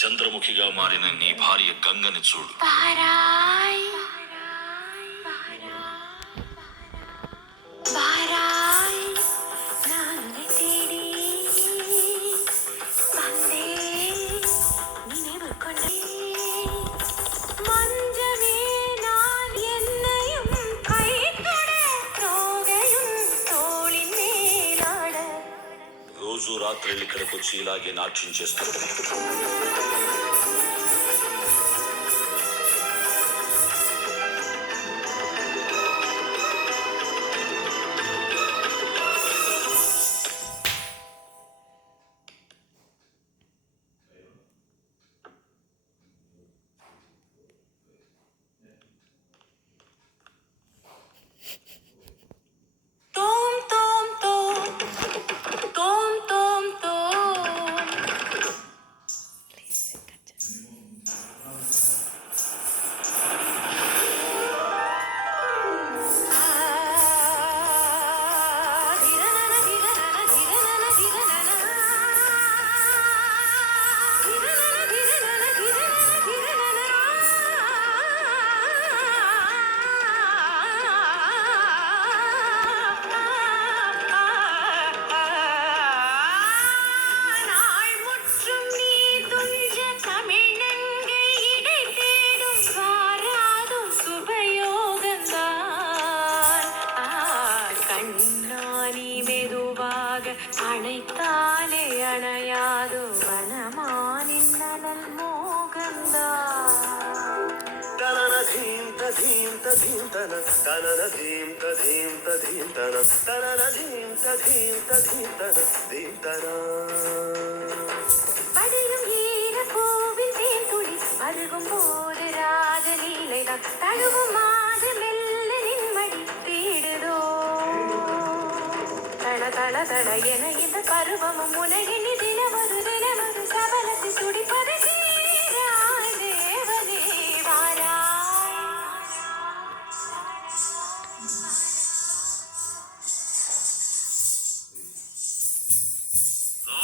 చంద్రముఖిగా మారిన నీ భార్య గంగని చూడు. రోజు రాత్రి ఇక్కడికి వచ్చి ఇలాగే నాట్యం చేస్తుంది. அணைத்தாலே அணையாது வனமானின் நலல் மோகந்தா தனனதீம் ததீம் ததீம் தன தனனதீம் ததீம் ததீம் தன தனனதீம் ததீம் ததீம் தன தீம் தன படியும் ஈர பூவின் தேன் துளி அருகும் போது ராஜலீலைதான் தழுவும் மாது மெல்ல நின்மடி தேடுதோ தள தள என இந்த பருவமும் உலகினி தினமொரு சபலத்தை துடிப்பதை